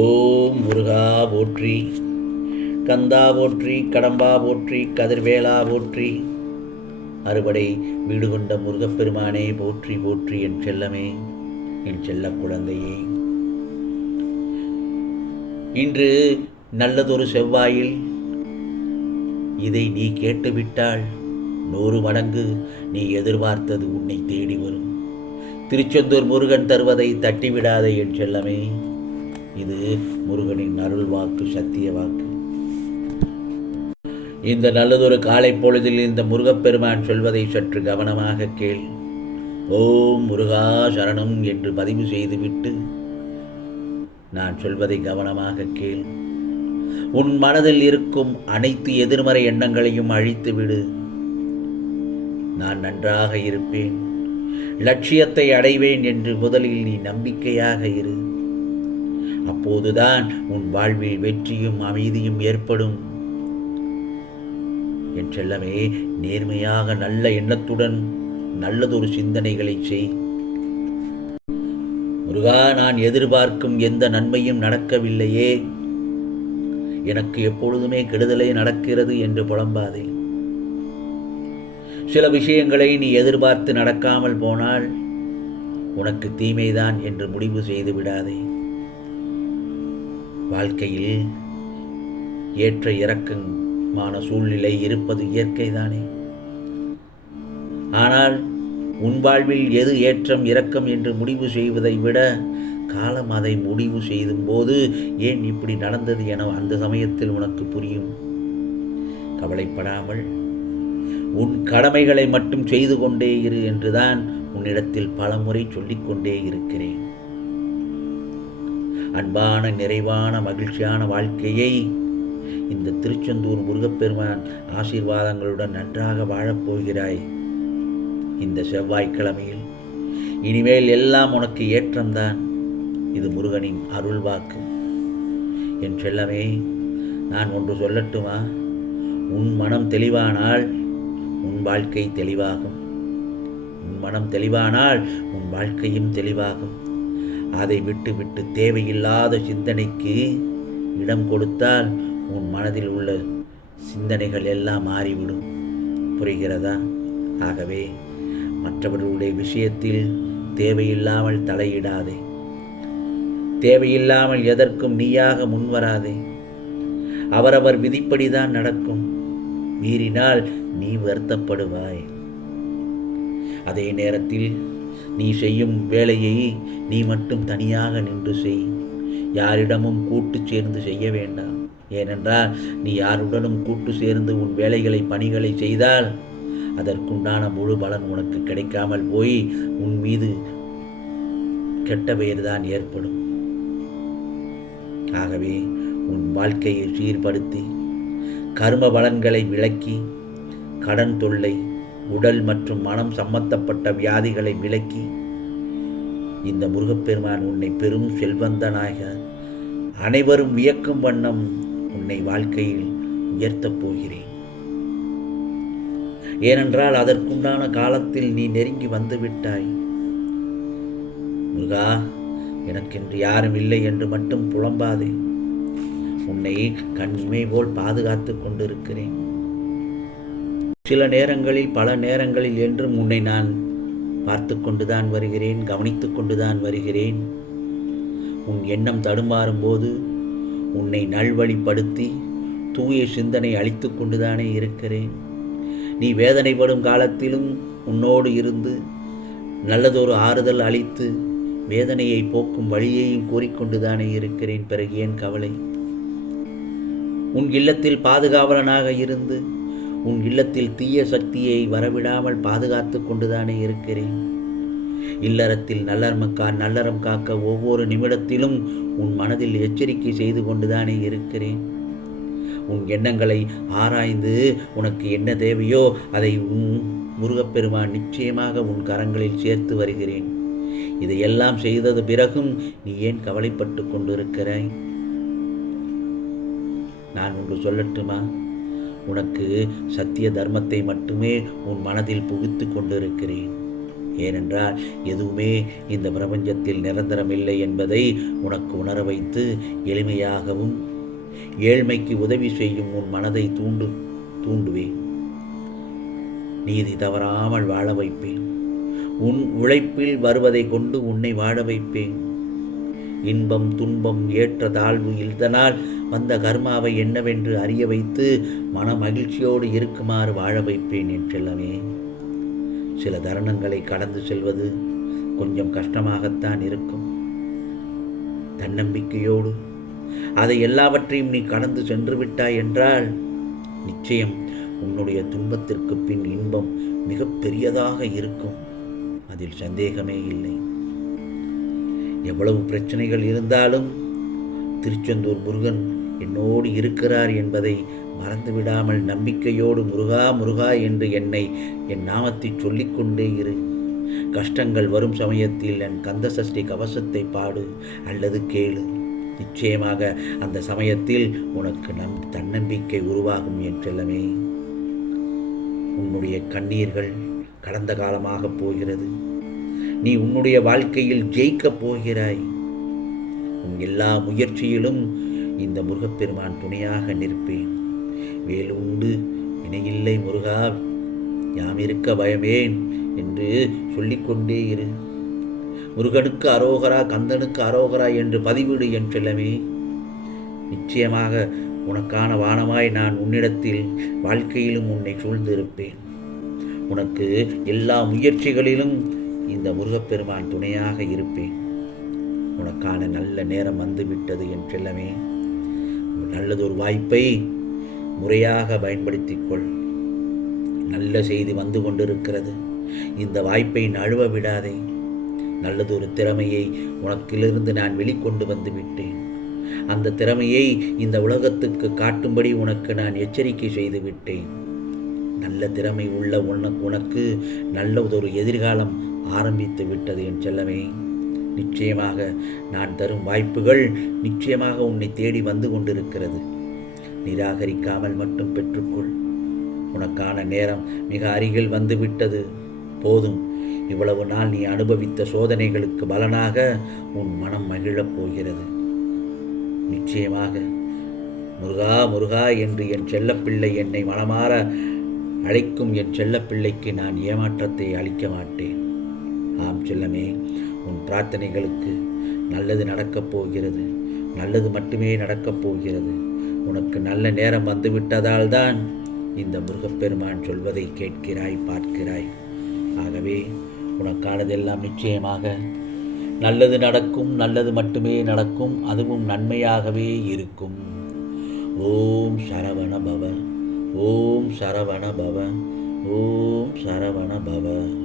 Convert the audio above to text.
ஓம் முருகா போற்றி, கந்தா போற்றி, கடம்பா போற்றி, கதிர்வேலா போற்றி, அறுபடை வீடு கொண்ட முருகப்பெருமானே போற்றி போற்றி. என் செல்லமே, என் செல்ல குழந்தையே, இன்று நல்லதொரு செவ்வாயில் இதை நீ கேட்டுவிட்டால் 100 மடங்கு நீ எதிர்பார்த்தது உன்னை தேடி வரும். திருச்செந்தூர் முருகன் தருவதை தட்டிவிடாதே என் செல்லமே. இது முருகனின் அருள் வாக்கு, சத்திய வாக்கு. இந்த நல்லதொரு காலை பொழுதில் இந்த முருகப்பெருமான் சொல்வதை சற்று கவனமாக கேள். ஓம் முருகா சரணம் என்று பதிவு செய்துவிட்டு நான் சொல்வதை கவனமாக கேள். உன் மனதில் இருக்கும் அனைத்து எதிர்மறை எண்ணங்களையும் அழித்துவிடு. நான் நன்றாக இருப்பேன், லட்சியத்தை அடைவேன் என்று முதலில் நீ நம்பிக்கையாக இரு. அப்போதுதான் உன் வாழ்வில் வெற்றியும் அமைதியும் ஏற்படும். என் செல்லமே, நேர்மையாக நல்ல எண்ணத்துடன் நல்லதொரு சிந்தனைகளை செய். முருகா, நான் எதிர்பார்க்கும் எந்த நன்மையும் நடக்கவில்லையே, எனக்கு எப்பொழுதுமே கெடுதலே நடக்கிறது என்று புலம்பாதே. சில விஷயங்களை நீ எதிர்பார்த்து நடக்காமல் போனால் உனக்கு தீமைதான் என்று முடிவு செய்து விடாதே. வாழ்க்கையில் ஏற்ற இறக்கமான சூழ்நிலை இருப்பது இயற்கைதானே. ஆனால் உன் வாழ்வில் எது ஏற்றம் இறக்கம் என்று முடிவு செய்வதை விட காலம் அதை முடிவு செய்யும் போது ஏன் இப்படி நடந்தது என அந்த சமயத்தில் உனக்கு புரியும். கவலைப்படாமல் உன் கடமைகளை மட்டும் செய்து கொண்டே இரு என்றுதான் உன்னிடத்தில் பலமுறை சொல்லிக்கொண்டே இருக்கிறேன். அன்பான, நிறைவான, மகிழ்ச்சியான வாழ்க்கையை இந்த திருச்செந்தூர் முருகப்பெருமான் ஆசீர்வாதங்களுடன் நன்றாக வாழப்போகிறாய். இந்த செவ்வாய்க்கிழமையில் இனிமேல் எல்லாம் உனக்கு ஏற்றம்தான். இது முருகனின் அருள் வாக்கு. என் செல்லமே, நான் ஒன்று சொல்லட்டுமா? உன் மனம் தெளிவானால் உன் வாழ்க்கை தெளிவாகும். உன் மனம் தெளிவானால் உன் வாழ்க்கையும் தெளிவாகும். அதை விட்டு தேவையில்லாத சிந்தனைக்கு இடம் கொடுத்தால் உன் மனதில் உள்ள சிந்தனைகள் எல்லாம் மாறிவிடும். புரிகிறதா? ஆகவே மற்றவர்களுடைய விஷயத்தில் தேவையில்லாமல் தலையிடாதே. தேவையில்லாமல் எதற்கும் நீயாக முன்வராதே. அவரவர் விதிப்படிதான் நடக்கும். மீறினால் நீ வருத்தப்படுவாய். அதே நேரத்தில் நீ செய்யும் வேலையை நீ மட்டும் தனியாக நின்று செய். யாரிடமும் கூட்டு சேர்ந்து செய்ய வேண்டாம். ஏனென்றால் நீ யாருடனும் கூட்டு சேர்ந்து உன் வேலைகளை, பணிகளை செய்தால் அதற்குண்டான முழு பலன் உனக்கு கிடைக்காமல் போய் உன் மீது கெட்ட பெயர் தான் ஏற்படும். ஆகவே உன் வாழ்க்கையை சீர்படுத்தி கர்ம பலன்களை விலக்கி, கடன் தொல்லை, உடல் மற்றும் மனம் சம்பந்தப்பட்ட வியாதிகளை விலக்கி இந்த முருகப்பெருமான் உன்னை பெரும் செல்வந்தனாக அனைவரும் வியக்கும் வண்ணம் உன்னை வாழ்க்கையில் உயர்த்தப் போகிறேன். ஏனென்றால் அதற்குண்டான காலத்தில் நீ நெருங்கி வந்துவிட்டாய். முருகா, எனக்கென்று யாரும் இல்லை என்று மட்டும் புலம்பாதே. உன்னை கண்மை போல் பாதுகாத்து கொண்டிருக்கிறேன். சில நேரங்களில், பல நேரங்களில் என்றும் உன்னை நான் பார்த்து கொண்டுதான் வருகிறேன், கவனித்து கொண்டுதான் வருகிறேன். உன் எண்ணம் தடுமாறும் போது உன்னை நல்வழிப்படுத்தி தூய சிந்தனை அளித்து கொண்டுதானே இருக்கிறேன். நீ வேதனைப்படும் காலத்திலும் உன்னோடு இருந்து நல்லதொரு ஆறுதல் அளித்து வேதனையை போக்கும் வழியையும் கூறிக்கொண்டுதானே இருக்கிறேன். பிறகு ஏன் கவலை? உன் இல்லத்தில் பாதுகாவலனாக இருந்து உன் இல்லத்தில் தீய சக்தியை வரவிடாமல் பாதுகாத்து கொண்டுதானே இருக்கிறேன். இல்லறத்தில் நல்லறம் காக்க ஒவ்வொரு நிமிடத்திலும் உன் மனதில் எச்சரிக்கை செய்து கொண்டுதானே இருக்கிறேன். உன் எண்ணங்களை ஆராய்ந்து உனக்கு என்ன தேவையோ அதை உன் முருகப்பெருமான் நிச்சயமாக உன் கரங்களில் சேர்த்து வருகிறேன். இதையெல்லாம் செய்தது பிறகும் நீ ஏன் கவலைப்பட்டு கொண்டிருக்கிறாய்? நான் ஒன்று சொல்லட்டுமா? உனக்கு சத்திய தர்மத்தை மட்டுமே உன் மனதில் புகுத்து கொண்டிருக்கிறேன். ஏனென்றால் எதுவுமே இந்த பிரபஞ்சத்தில் நிரந்தரமில்லை என்பதை உனக்கு உணர வைத்து எளிமையாகவும் ஏழ்மைக்கு உதவி செய்யும் உன் மனதை தூண்டுவேன். நீதி தவறாமல் வாழ வைப்பேன். உன் உழைப்பில் வருவதை கொண்டு உன்னை வாழ வைப்பேன். இன்பம் துன்பம் ஏற்ற தாழ்வு இதனால் வந்த கர்மாவை என்னவென்று அறிய வைத்து மன மகிழ்ச்சியோடு இருக்குமாறு வாழ வைப்பேன் என் செல்லமே. சில தருணங்களை கடந்து செல்வது கொஞ்சம் கஷ்டமாகத்தான் இருக்கும். தன்னம்பிக்கையோடு அதை எல்லாவற்றையும் நீ கடந்து சென்று விட்டாய் என்றால் நிச்சயம் உன்னுடைய துன்பத்திற்கு பின் இன்பம் மிக பெரியதாக இருக்கும். அதில் சந்தேகமே இல்லை. எவ்வளவு பிரச்சனைகள் இருந்தாலும் திருச்செந்தூர் முருகன் என்னோடு இருக்கிறார் என்பதை மறந்துவிடாமல் நம்பிக்கையோடு முருகா முருகா என்று என் நாமத்தை சொல்லிக்கொண்டே இரு. கஷ்டங்கள் வரும் சமயத்தில் என் கந்தசஷ்டி கவசத்தை பாடு அல்லது கேளு. நிச்சயமாக அந்த சமயத்தில் உனக்கு தன்னம்பிக்கை உருவாகும் என் செல்லமே. உன்னுடைய கண்ணீர்கள் கடந்த காலமாக போகிறது. நீ உன்னுடைய வாழ்க்கையில் ஜெயிக்கப் போகிறாய். உன் எல்லா முயற்சியிலும் இந்த முருகப்பெருமான் துணையாக நிற்பேன். வேல் உண்டு இணையில்லை முருகா, யாம் இருக்க பயமேன் என்று சொல்லிக்கொண்டே இரு. முருகனுக்கு அரோகரா, கந்தனுக்கு அரோகரா என்று பதிவிடு என் செல்லமே. நிச்சயமாக உனக்கான வானமாய் நான் உன்னிடத்தில் வாழ்க்கையிலும் உன்னை சூழ்ந்திருப்பேன். உனக்கு எல்லா முயற்சிகளிலும் இந்த முருகப்பெருமான் துணையாக இருப்பேன். உனக்கான நல்ல நேரம் வந்துவிட்டது என் செல்லமே. நல்லதொரு வாய்ப்பை முறையாக பயன்படுத்திக் கொள். நல்ல செய்தி வந்து கொண்டிருக்கிறது. இந்த வாய்ப்பை நழுவ விடாதே. நல்லதொரு திறமையை உனக்கிலிருந்து நான் வெளிக்கொண்டு வந்து விட்டேன். அந்த திறமையை இந்த உலகத்துக்கு காட்டும்படி உனக்கு நான் எச்சரிக்கை செய்து விட்டேன். நல்ல திறமை உள்ள உனக்கு நல்லதொரு எதிர்காலம் ஆரம்பித்து விட்டது என் செல்லமே. நிச்சயமாக நான் தரும் வாய்ப்புகள் நிச்சயமாக உன்னை தேடி வந்து கொண்டிருக்கிறது. நிராகரிக்காமல் மட்டும் பெற்றுக்கொள். உனக்கான நேரம் மிக அருகில் வந்துவிட்டது. போதும். இவ்வளவு நாள் நீ அனுபவித்த சோதனைகளுக்கு பலனாக உன் மனம் மகிழப் போகிறது. நிச்சயமாக முருகா முருகா என்று என் செல்லப்பிள்ளை என்னை மனமாற அழைக்கும் என் செல்லப்பிள்ளைக்கு நான் ஏமாற்றத்தை அளிக்க மாட்டேன். ஆம் செல்லமே, உன் பிரார்த்தனைகளுக்கு நல்லது நடக்கப் போகிறது. நல்லது மட்டுமே நடக்கப் போகிறது. உனக்கு நல்ல நேரம் வந்துவிட்டதால் தான் இந்த முருகப்பெருமான் சொல்வதை கேட்கிறாய், பார்க்கிறாய். ஆகவே உனக்கானதெல்லாம் நிச்சயமாக நல்லது நடக்கும். நல்லது மட்டுமே நடக்கும். அதுவும் நன்மையாகவே இருக்கும். ஓம் சரவண பவ. ஓம் சரவண பவ. ஓம் சரவண பவ.